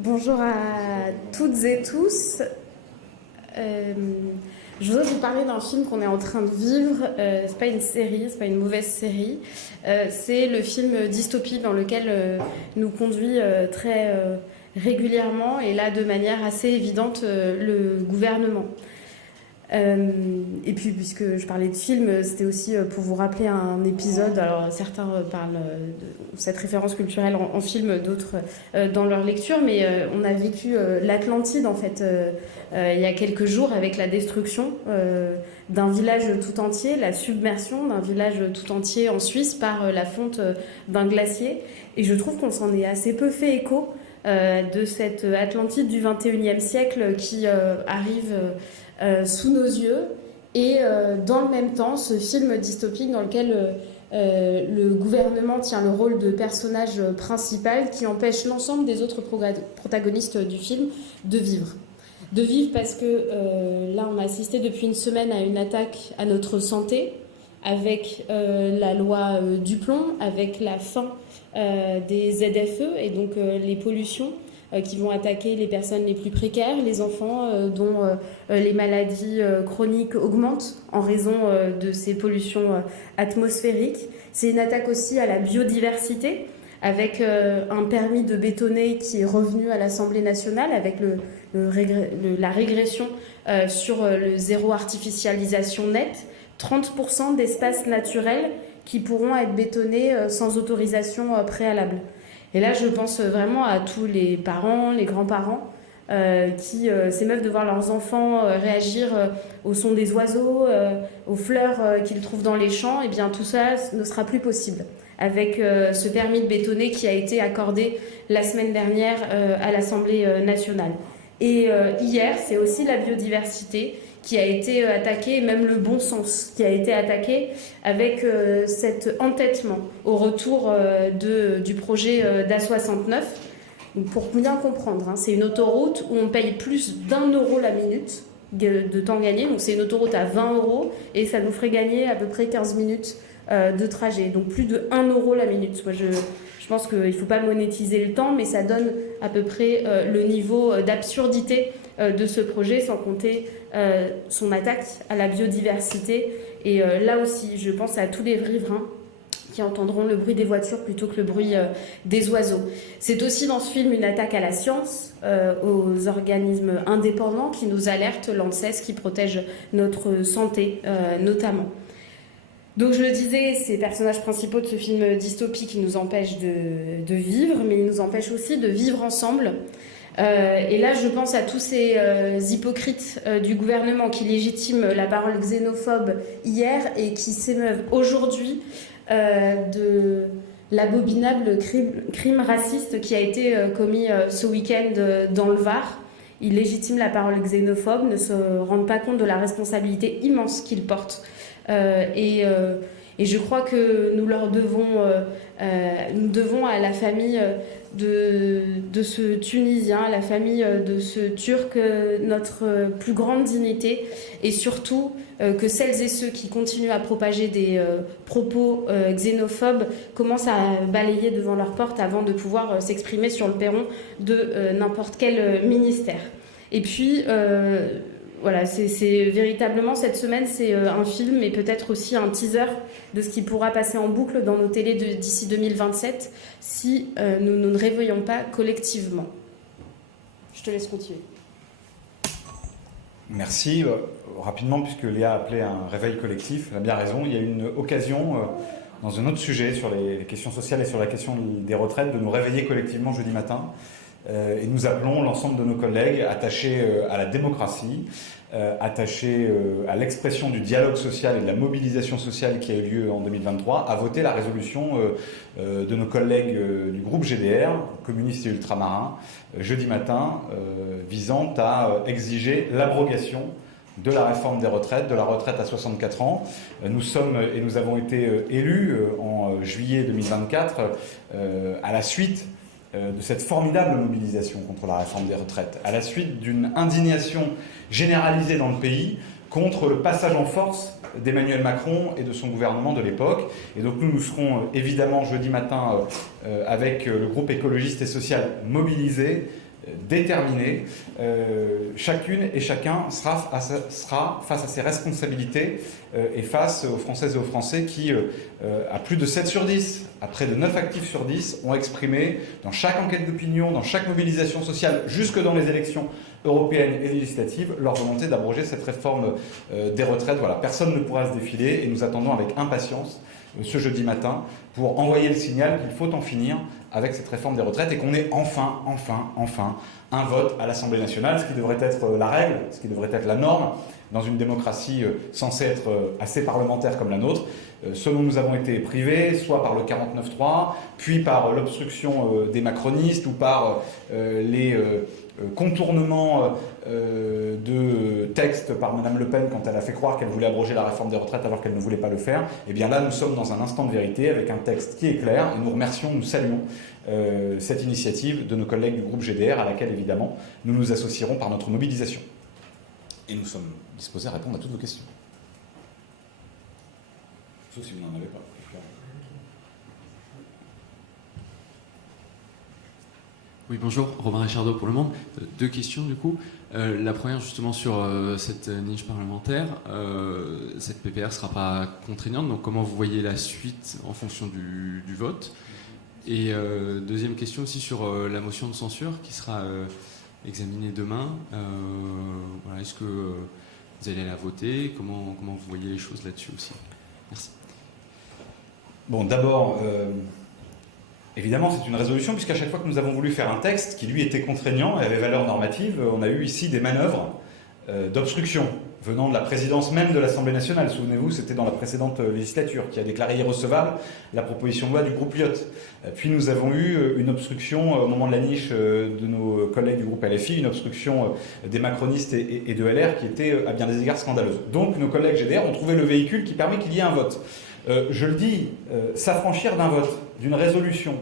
Bonjour à toutes et tous. Euh, je voudrais vous parler d'un film qu'on est en train de vivre. C'est pas une série, c'est pas une mauvaise série. C'est le film Dystopie dans lequel nous conduit très régulièrement et là de manière assez évidente le gouvernement. Et puis, puisque je parlais de film, c'était aussi pour vous rappeler un épisode. Alors, certains parlent de cette référence culturelle en film, d'autres dans leur lecture, mais on a vécu l'Atlantide, en fait, il y a quelques jours, avec la destruction d'un village tout entier, la submersion d'un village tout entier en Suisse par la fonte d'un glacier. Et je trouve qu'on s'en est assez peu fait écho de cette Atlantide du 21e siècle qui arrive sous nos yeux et dans le même temps ce film dystopique dans lequel le gouvernement tient le rôle de personnage principal qui empêche l'ensemble des autres protagonistes du film de vivre. De vivre parce que là on a assisté depuis une semaine à une attaque à notre santé avec la loi du plomb, avec la fin des ZFE et donc les pollutions qui vont attaquer les personnes les plus précaires, les enfants dont les maladies chroniques augmentent en raison de ces pollutions atmosphériques. C'est une attaque aussi à la biodiversité, avec un permis de bétonner qui est revenu à l'Assemblée nationale, avec la régression sur le zéro artificialisation net, 30% d'espaces naturels qui pourront être bétonnés sans autorisation préalable. Et là, je pense vraiment à tous les parents, les grands-parents qui s'émeuvent de voir leurs enfants réagir au son des oiseaux, aux fleurs qu'ils trouvent dans les champs. Et bien, tout ça ne sera plus possible avec ce permis de bétonner qui a été accordé la semaine dernière à l'Assemblée nationale. Et hier, c'est aussi la biodiversité qui a été attaqué, même le bon sens qui a été attaqué avec cet entêtement au retour du projet d'A69. Pour bien comprendre, hein, c'est une autoroute où on paye plus d'1 € la minute de temps gagné. Donc c'est une autoroute à 20 € et ça nous ferait gagner à peu près 15 minutes de trajet. Donc plus de 1 € la minute. Moi, je pense qu'il ne faut pas monétiser le temps, mais ça donne à peu près le niveau d'absurdité de ce projet, sans compter son attaque à la biodiversité. Et là aussi, je pense à tous les riverains qui entendront le bruit des voitures plutôt que le bruit des oiseaux. C'est aussi dans ce film une attaque à la science, aux organismes indépendants qui nous alertent, l'ANSES qui protège notre santé notamment. Donc je le disais, ces personnages principaux de ce film dystopie qui nous empêchent de vivre, mais ils nous empêchent aussi de vivre ensemble. Et là, je pense à tous ces hypocrites du gouvernement qui légitiment la parole xénophobe hier et qui s'émeuvent aujourd'hui de l'abominable crime raciste qui a été commis ce week-end dans le Var. Ils légitiment la parole xénophobe, ne se rendent pas compte de la responsabilité immense qu'ils portent. Et je crois que nous leur devons, nous devons à la famille de ce Tunisien, à la famille de ce Turc, notre plus grande dignité et surtout que celles et ceux qui continuent à propager des propos xénophobes commencent à balayer devant leur porte avant de pouvoir s'exprimer sur le perron de n'importe quel ministère. Et puis voilà, c'est véritablement cette semaine, c'est un film et peut-être aussi un teaser de ce qui pourra passer en boucle dans nos télés d'ici 2027 si nous ne nous réveillons pas collectivement. Je te laisse continuer. Merci. Rapidement, puisque Léa a appelé un réveil collectif, elle a bien raison. Il y a une occasion, dans un autre sujet, sur les questions sociales et sur la question des retraites, de nous réveiller collectivement jeudi matin. Et nous appelons l'ensemble de nos collègues attachés à la démocratie, attachés à l'expression du dialogue social et de la mobilisation sociale qui a eu lieu en 2023, à voter la résolution de nos collègues du groupe GDR, communistes et ultramarins, jeudi matin, visant à exiger l'abrogation de la réforme des retraites, de la retraite à 64 ans. Nous sommes et nous avons été élus en juillet 2024 à la suite de cette formidable mobilisation contre la réforme des retraites, à la suite d'une indignation généralisée dans le pays contre le passage en force d'Emmanuel Macron et de son gouvernement de l'époque. Et donc nous serons évidemment jeudi matin avec le groupe écologiste et social mobilisé déterminée. Chacune et chacun sera face à ses responsabilités et face aux Françaises et aux Français qui, à plus de 7 sur 10, à près de 9 actifs sur 10, ont exprimé dans chaque enquête d'opinion, dans chaque mobilisation sociale, jusque dans les élections européennes et législatives, leur volonté d'abroger cette réforme des retraites. Voilà, personne ne pourra se défiler et nous attendons avec impatience ce jeudi matin pour envoyer le signal qu'il faut en finir avec cette réforme des retraites et qu'on ait enfin un vote à l'Assemblée nationale, ce qui devrait être la règle, ce qui devrait être la norme dans une démocratie censée être assez parlementaire comme la nôtre. Ce dont nous avons été privés, soit par le 49.3, puis par l'obstruction des macronistes ou par les contournements de textes par Mme Le Pen quand elle a fait croire qu'elle voulait abroger la réforme des retraites alors qu'elle ne voulait pas le faire, et bien là nous sommes dans un instant de vérité avec un texte qui est clair et nous remercions, nous saluons cette initiative de nos collègues du groupe GDR à laquelle évidemment nous nous associerons par notre mobilisation. Et nous sommes disposés à répondre à toutes vos questions. Sauf si vous n'en avez pas. Oui, bonjour, Robin Richardot pour Le Monde. Deux questions du coup. La première justement sur cette niche parlementaire. Cette PPR ne sera pas contraignante, donc comment vous voyez la suite en fonction du vote? Et deuxième question aussi sur la motion de censure qui sera examinée demain. Voilà, est-ce que vous allez la voter? Comment vous voyez les choses là-dessus aussi? Merci. Bon, d'abord... évidemment, c'est une résolution, puisqu'à chaque fois que nous avons voulu faire un texte qui, lui, était contraignant et avait valeur normative, on a eu ici des manœuvres d'obstruction venant de la présidence même de l'Assemblée nationale. Souvenez-vous, c'était dans la précédente législature, qui a déclaré irrecevable la proposition de loi du groupe Lyotte. Puis nous avons eu une obstruction au moment de la niche de nos collègues du groupe LFI, une obstruction des macronistes et de LR qui était à bien des égards scandaleuse. Donc nos collègues GDR ont trouvé le véhicule qui permet qu'il y ait un vote. Je le dis, s'affranchir d'un vote, d'une résolution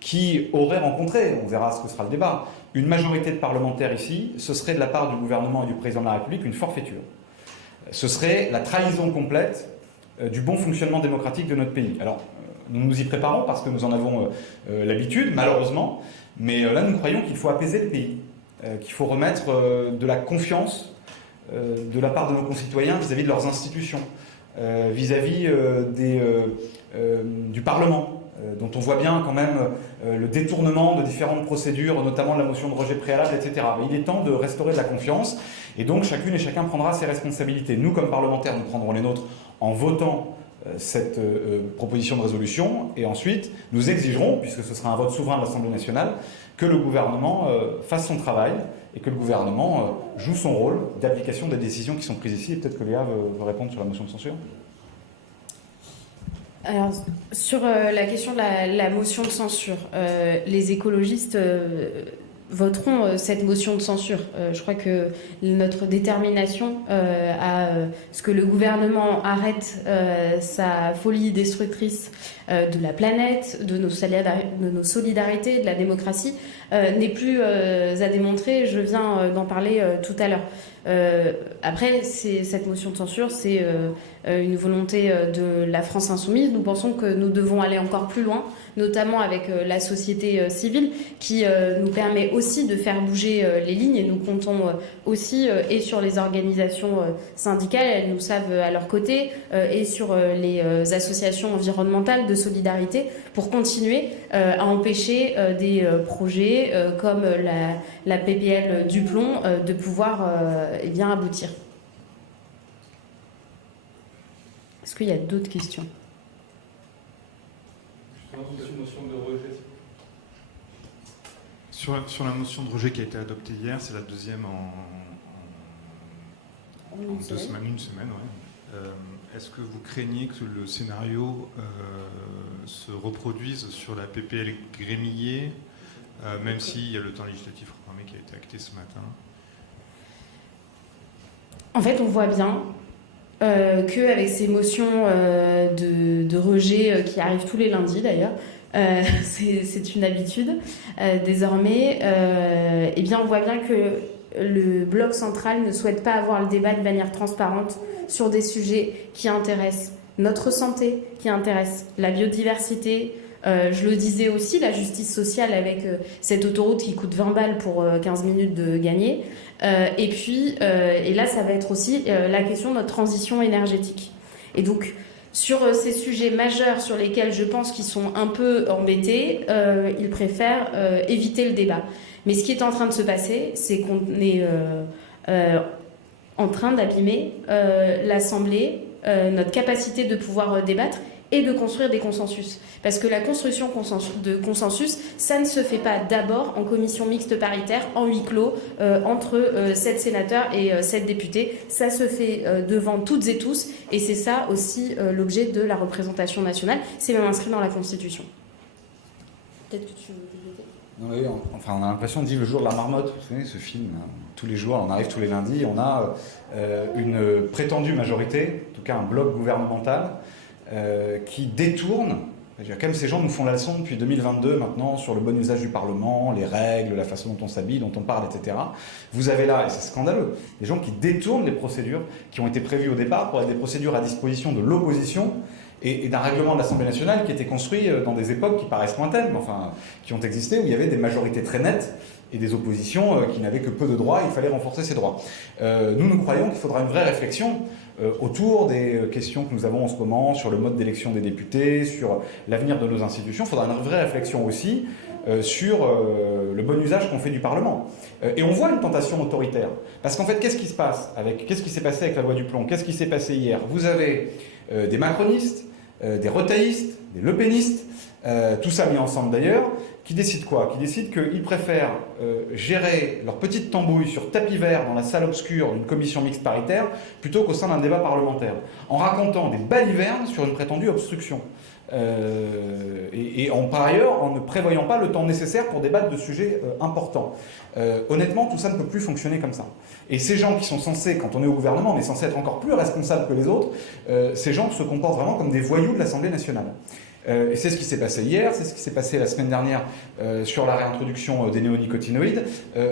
qui aurait rencontré, on verra ce que sera le débat, une majorité de parlementaires ici, ce serait de la part du gouvernement et du président de la République une forfaiture. Ce serait la trahison complète du bon fonctionnement démocratique de notre pays. Alors, nous nous y préparons parce que nous en avons l'habitude, malheureusement, mais là nous croyons qu'il faut apaiser le pays, qu'il faut remettre de la confiance de la part de nos concitoyens vis-à-vis de leurs institutions, vis-à-vis du Parlement, dont on voit bien quand même le détournement de différentes procédures, notamment la motion de rejet préalable, etc. Mais il est temps de restaurer de la confiance, et donc chacune et chacun prendra ses responsabilités. Nous, comme parlementaires, nous prendrons les nôtres en votant cette proposition de résolution, et ensuite nous exigerons, puisque ce sera un vote souverain de l'Assemblée nationale, que le gouvernement fasse son travail et que le gouvernement joue son rôle d'application des décisions qui sont prises ici. Et peut-être que Léa veut répondre sur la motion de censure. Alors, sur la question de la motion de censure, les écologistes voteront cette motion de censure. Je crois que notre détermination à ce que le gouvernement arrête sa folie destructrice de la planète, de nos solidarités, de la démocratie, n'est plus à démontrer. Je viens d'en parler tout à l'heure. Après, cette motion de censure, c'est une volonté de la France insoumise. Nous pensons que nous devons aller encore plus loin, notamment avec la société civile, qui nous permet aussi de faire bouger les lignes. Et nous comptons aussi et sur les organisations syndicales, elles nous savent à leur côté, et sur les associations environnementales de solidarité, pour continuer à empêcher des projets comme la PPL du plomb de pouvoir bien aboutir. Est-ce qu'il y a d'autres questions? Sur la motion de rejet qui a été adoptée hier, c'est la deuxième en une semaine, ouais. Est-ce que vous craignez que le scénario se reproduise sur la PPL Grémillet, même s'il y a le temps législatif programmé qui a été acté ce matin? En fait, on voit bien qu'avec ces motions de rejet qui arrivent tous les lundis d'ailleurs, c'est une habitude désormais, eh bien on voit bien que le bloc central ne souhaite pas avoir le débat de manière transparente sur des sujets qui intéressent notre santé, qui intéressent la biodiversité, Je le disais aussi, la justice sociale avec cette autoroute qui coûte 20 balles pour 15 minutes de gagner. Et puis, et là, ça va être aussi la question de notre transition énergétique. Et donc, sur ces sujets majeurs sur lesquels je pense qu'ils sont un peu embêtés, ils préfèrent éviter le débat. Mais ce qui est en train de se passer, c'est qu'on est en train d'abîmer l'Assemblée, notre capacité de pouvoir débattre et de construire des consensus. Parce que la construction de consensus, ça ne se fait pas d'abord en commission mixte paritaire, en huis clos, entre 7 sénateurs et 7 députés. Ça se fait devant toutes et tous, et c'est ça aussi l'objet de la représentation nationale. C'est même inscrit dans la Constitution. Peut-être que tu veux développer. Non, oui, on a l'impression de vivre le jour de la marmotte. Vous savez, ce film, hein, tous les jours, on arrive tous les lundis, on a une prétendue majorité, en tout cas un bloc gouvernemental, qui détourne. Comme ces gens nous font la leçon depuis 2022 maintenant sur le bon usage du Parlement, les règles, la façon dont on s'habille, dont on parle, etc. Vous avez là, et c'est scandaleux, des gens qui détournent les procédures qui ont été prévues au départ pour être des procédures à disposition de l'opposition et d'un règlement de l'Assemblée nationale qui était construit dans des époques qui paraissent lointaines, mais enfin, qui ont existé, où il y avait des majorités très nettes et des oppositions qui n'avaient que peu de droits, et il fallait renforcer ces droits. Nous croyons qu'il faudra une vraie réflexion autour des questions que nous avons en ce moment sur le mode d'élection des députés, sur l'avenir de nos institutions. Il faudra une vraie réflexion aussi sur le bon usage qu'on fait du Parlement. Et on voit une tentation autoritaire. Parce qu'en fait, qu'est-ce qui se passe qu'est-ce qui s'est passé avec la loi du plomb? Qu'est-ce qui s'est passé hier? Vous avez des macronistes, des retaillistes, des lepénistes, tout ça mis ensemble d'ailleurs, qui décident quoi? Qui décident qu'ils préfèrent gérer leur petite tambouille sur tapis vert dans la salle obscure d'une commission mixte paritaire plutôt qu'au sein d'un débat parlementaire, en racontant des balivernes sur une prétendue obstruction. Par ailleurs, en ne prévoyant pas le temps nécessaire pour débattre de sujets importants. Honnêtement, tout ça ne peut plus fonctionner comme ça. Et ces gens qui sont censés, quand on est au gouvernement, on est censé être encore plus responsables que les autres, ces gens se comportent vraiment comme des voyous de l'Assemblée nationale. Et c'est ce qui s'est passé hier, c'est ce qui s'est passé la semaine dernière sur la réintroduction des néonicotinoïdes.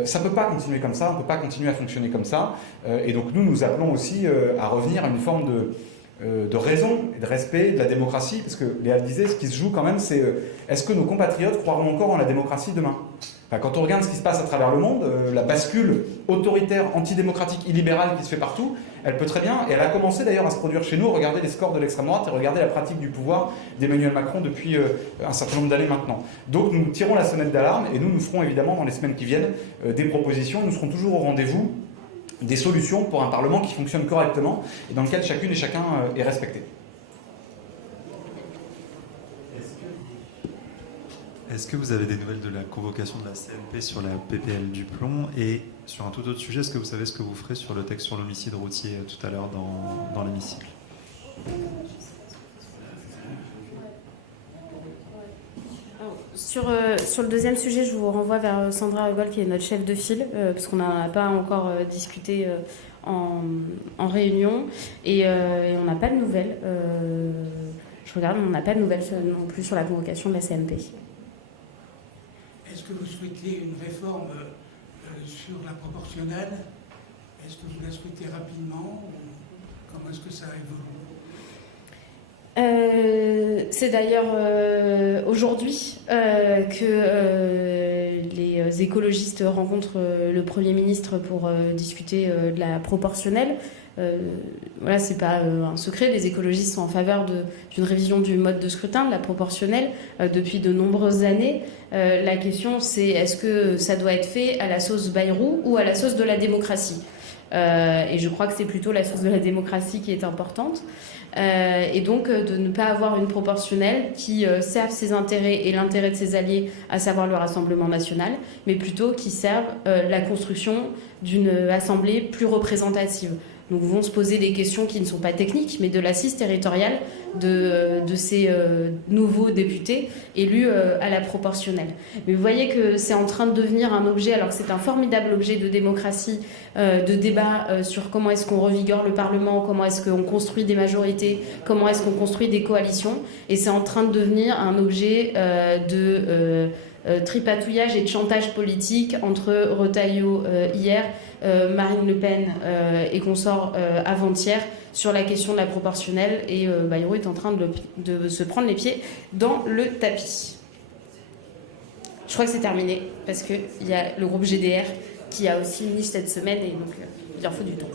Ça ne peut pas continuer comme ça, on ne peut pas continuer à fonctionner comme ça. Et donc nous appelons aussi à revenir à une forme de raison et de respect de la démocratie, parce que Léa le disait, ce qui se joue quand même, c'est est-ce que nos compatriotes croiront encore en la démocratie demain? Quand on regarde ce qui se passe à travers le monde, la bascule autoritaire, antidémocratique, illibérale qui se fait partout, elle peut très bien, et elle a commencé d'ailleurs à se produire chez nous. Regardez les scores de l'extrême droite et regardez la pratique du pouvoir d'Emmanuel Macron depuis un certain nombre d'années maintenant. Donc nous tirons la sonnette d'alarme et nous ferons évidemment dans les semaines qui viennent des propositions. Nous serons toujours au rendez-vous des solutions pour un Parlement qui fonctionne correctement et dans lequel chacune et chacun est respecté. Est-ce que vous avez des nouvelles de la convocation de la CMP sur la PPL du plomb? Et sur un tout autre sujet, est-ce que vous savez ce que vous ferez sur le texte sur l'homicide routier tout à l'heure dans l'hémicycle? Sur le deuxième sujet, je vous renvoie vers Sandra Hugol, qui est notre chef de file, parce qu'on n'en a pas encore discuté en réunion, et on n'a pas de nouvelles. Je regarde, on n'a pas de nouvelles non plus sur la convocation de la CMP. Est-ce que vous souhaitez une réforme sur la proportionnelle? Est-ce que vous la souhaitez rapidement? Comment est-ce que ça évolue? C'est d'ailleurs aujourd'hui que les écologistes rencontrent le Premier ministre pour discuter de la proportionnelle. Voilà, c'est pas un secret, les écologistes sont en faveur d'une révision du mode de scrutin, de la proportionnelle, depuis de nombreuses années. La question, c'est est-ce que ça doit être fait à la sauce Bayrou ou à la sauce de la démocratie? Et je crois que c'est plutôt la sauce de la démocratie qui est importante. Et donc de ne pas avoir une proportionnelle qui serve ses intérêts et l'intérêt de ses alliés, à savoir le Rassemblement national, mais plutôt qui serve la construction d'une assemblée plus représentative. Donc vont se poser des questions qui ne sont pas techniques, mais de l'assise territoriale de ces nouveaux députés élus à la proportionnelle. Mais vous voyez que c'est en train de devenir un objet, alors que c'est un formidable objet de démocratie, de débat sur comment est-ce qu'on revigore le Parlement, comment est-ce qu'on construit des majorités, comment est-ce qu'on construit des coalitions, et c'est en train de devenir un objet tripatouillage et de chantage politique entre Retailleau hier, Marine Le Pen et consorts avant-hier sur la question de la proportionnelle, et Bayrou est en train de se prendre les pieds dans le tapis. Je crois que c'est terminé, parce qu'il y a le groupe GDR qui a aussi une niche cette semaine, et donc il leur faut du temps.